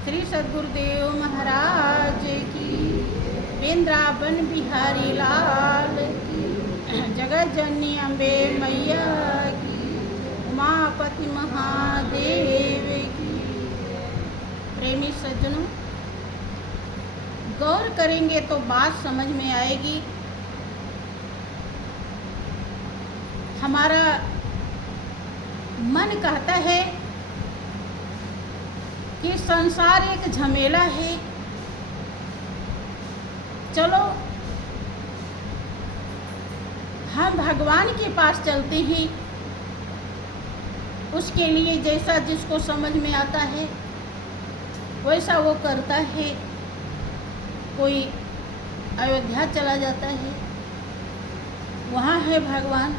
श्री सद्गुरुदेव महाराज की, वृंदावन बिहारी लाल की, जगत जननी अम्बे मैया की, उमापति महादेव की। प्रेमी सज्जनों, गौर करेंगे तो बात समझ में आएगी। हमारा मन कहता है कि संसार एक झमेला है, चलो हम भगवान के पास चलते हैं। उसके लिए जैसा जिसको समझ में आता है वैसा वो करता है। कोई अयोध्या चला जाता है, वहाँ है भगवान।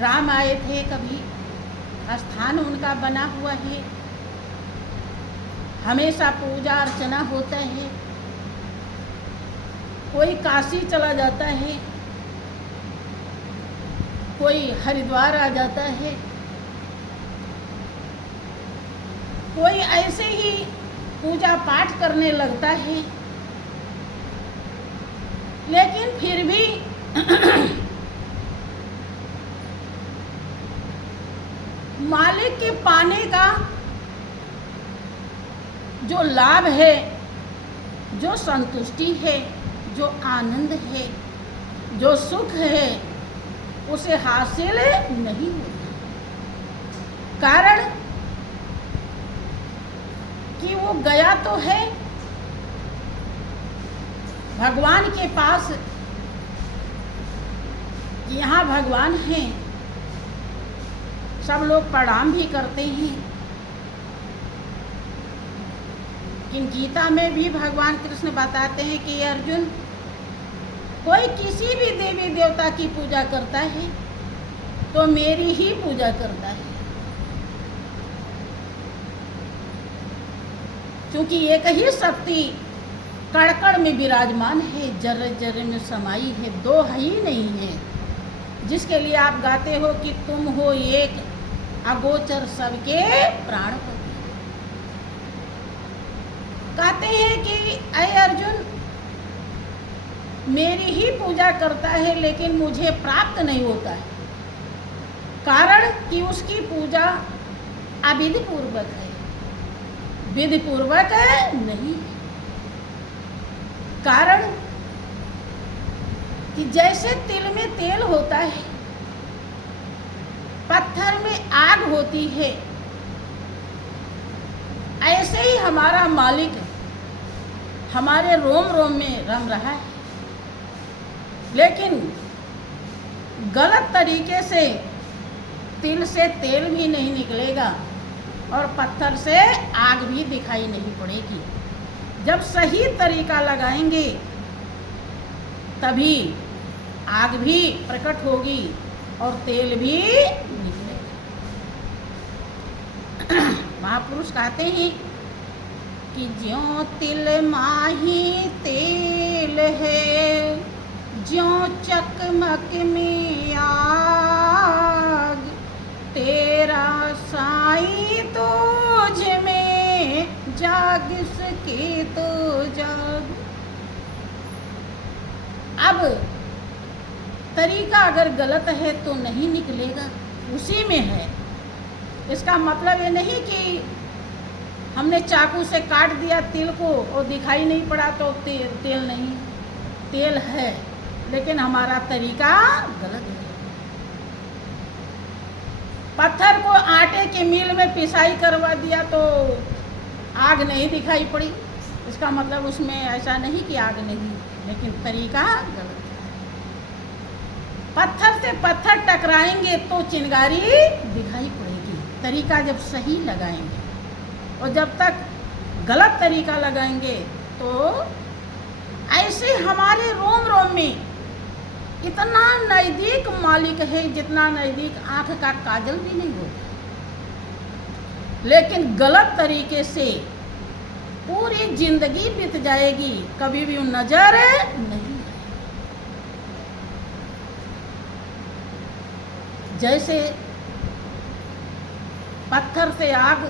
राम आए थे, कभी स्थान उनका बना हुआ है, हमेशा पूजा अर्चना होता है। कोई काशी चला जाता है, कोई हरिद्वार आ जाता है, कोई ऐसे ही पूजा पाठ करने लगता है। लेकिन फिर भी मालिक के पाने का जो लाभ है, जो संतुष्टि है, जो आनंद है, जो सुख है, उसे हासिल नहीं होता। कारण कि वो गया तो है भगवान के पास, यहाँ भगवान हैं, सब लोग प्रणाम भी करते हैं। लेकिन गीता में भी भगवान कृष्ण बताते हैं कि अर्जुन, कोई किसी भी देवी देवता की पूजा करता है तो मेरी ही पूजा करता है, क्योंकि एक ही शक्ति कण कण में विराजमान है, जर्रे जर्रे में समाई है, दो ही नहीं है। जिसके लिए आप गाते हो कि तुम हो एक अगोचर सबके प्राणपति। कहते हैं कि अय अर्जुन, मेरी ही पूजा करता है लेकिन मुझे प्राप्त नहीं होता है। कारण कि उसकी पूजा अविधि पूर्वक है, विधि पूर्वक नहीं। कारण कि जैसे तिल में तेल होता है, पत्थर में आग होती है, ऐसे ही हमारा मालिक हमारे रोम रोम में रम रहा है। लेकिन गलत तरीके से तिल से तेल भी नहीं निकलेगा और पत्थर से आग भी दिखाई नहीं पड़ेगी। जब सही तरीका लगाएंगे तभी आग भी प्रकट होगी और तेल भी निकलेगा। महापुरुष कहते हैं कि ज्यों तिल माही तेल है, ज्यों चकमक में आग, तेरा साईं तुझ में जाग सके तो जाग। अब तरीका अगर गलत है तो नहीं निकलेगा, उसी में है। इसका मतलब ये नहीं कि हमने चाकू से काट दिया तिल को और दिखाई नहीं पड़ा तो तेल नहीं, तेल है, लेकिन हमारा तरीका गलत है। पत्थर को आटे के मिल में पिसाई करवा दिया तो आग नहीं दिखाई पड़ी, इसका मतलब उसमें ऐसा नहीं कि आग नहीं, लेकिन तरीका गलत है। पत्थर से पत्थर टकराएंगे तो चिंगारी दिखाई पड़ेगी। तरीका जब सही लगाएंगे, और जब तक गलत तरीका लगाएंगे तो ऐसे हमारे रोम रोम में इतना नज़दीक मालिक है जितना नज़दीक आँख का काजल भी नहीं होता। लेकिन गलत तरीके से पूरी जिंदगी बीत जाएगी, कभी भी नजर नहीं। जैसे पत्थर से आग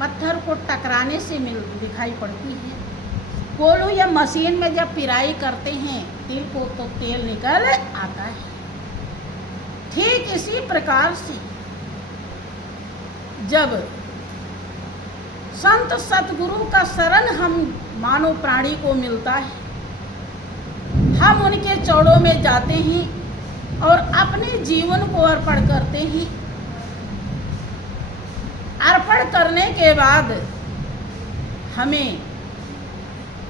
पत्थर को टकराने से दिखाई पड़ती है। कोल्हू या मशीन में जब पिराई करते हैं तिल को तो तेल निकल आता है। ठीक इसी प्रकार से जब संत सतगुरु का शरण हम मानव प्राणी को मिलता है, हम उनके चरणों में जाते हैं और अपने जीवन को अर्पण करते हैं। अर्पण करने के बाद हमें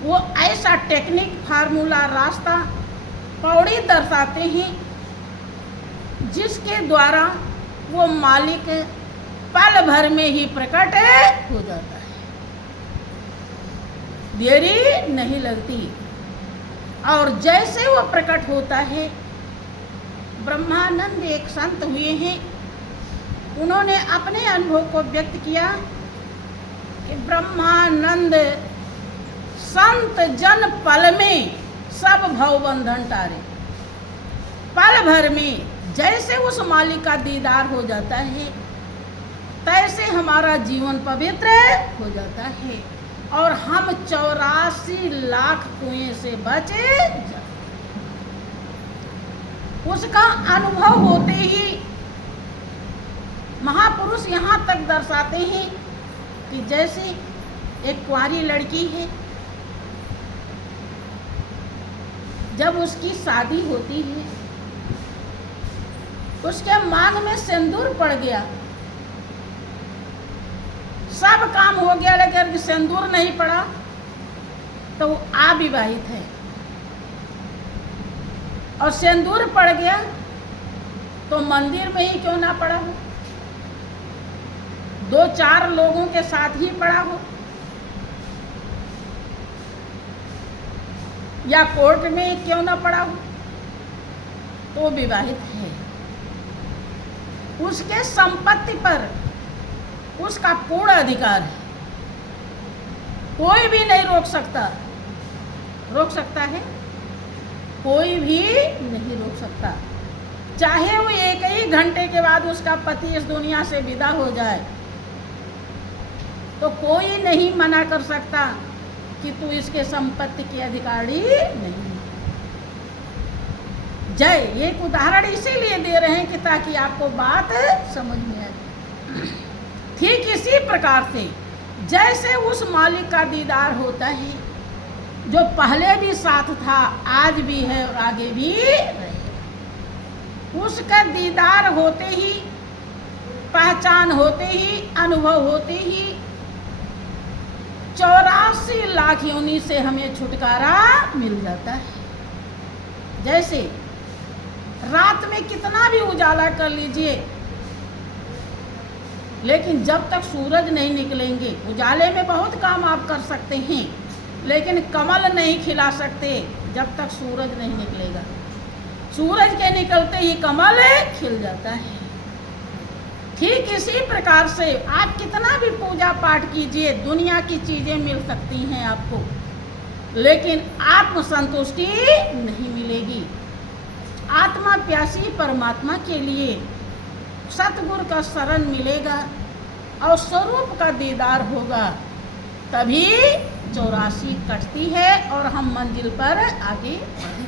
वो ऐसा टेक्निक, फार्मूला, रास्ता, पौड़ी दर्शाते हैं जिसके द्वारा वो मालिक पल भर में ही प्रकट हो जाता है, देरी नहीं लगती। और जैसे वो प्रकट होता है, ब्रह्मानंद एक संत हुए हैं, उन्होंने अपने अनुभव को व्यक्त किया कि ब्रह्मानंद संत जन पल में सब भवबंधन टारे। पल भर में जैसे उस मालिक का दीदार हो जाता है, तैसे हमारा जीवन पवित्र हो जाता है और हम 84 लाख कुएं से बचे जाते। उसका अनुभव होते ही महापुरुष यहाँ तक दर्शाते हैं कि जैसे एक कुंवारी लड़की है, जब उसकी शादी होती है, उसके मांग में सिंदूर पड़ गया, सब काम हो गया, लेकिन सिंदूर नहीं पड़ा तो वो अविवाहित है। और सिंदूर पड़ गया तो मंदिर में ही क्यों ना पड़ा हो, 2-4 लोगों के साथ ही पड़ा हो, या कोर्ट में क्यों ना पड़ा हो, तो विवाहित है। उसके संपत्ति पर उसका पूर्ण अधिकार है, कोई भी नहीं रोक सकता। रोक सकता है? कोई भी नहीं रोक सकता। चाहे वो एक ही घंटे के बाद उसका पति इस दुनिया से विदा हो जाए, तो कोई नहीं मना कर सकता कि तू इसके संपत्ति की अधिकारी नहीं। जय, एक उदाहरण इसीलिए दे रहे हैं कि ताकि आपको बात समझ में आए। ठीक इसी प्रकार से जैसे उस मालिक का दीदार होता है, जो पहले भी साथ था, आज भी है और आगे भी रहेगा। उसका दीदार होते ही, पहचान होते ही, अनुभव होते ही 84 लाख योनि से हमें छुटकारा मिल जाता है। जैसे रात में कितना भी उजाला कर लीजिए, लेकिन जब तक सूरज नहीं निकलेंगे, उजाले में बहुत काम आप कर सकते हैं, लेकिन कमल नहीं खिला सकते जब तक सूरज नहीं निकलेगा। सूरज के निकलते ही कमल खिल जाता है। ठीक इसी प्रकार से आप कितना भी पूजा पाठ कीजिए, दुनिया की चीज़ें मिल सकती हैं आपको, लेकिन आत्म संतुष्टि नहीं मिलेगी। आत्मा प्यासी परमात्मा के लिए सतगुरु का शरण मिलेगा और स्वरूप का दीदार होगा, तभी 84 कटती है और हम मंजिल पर आगे बढ़ेंगे।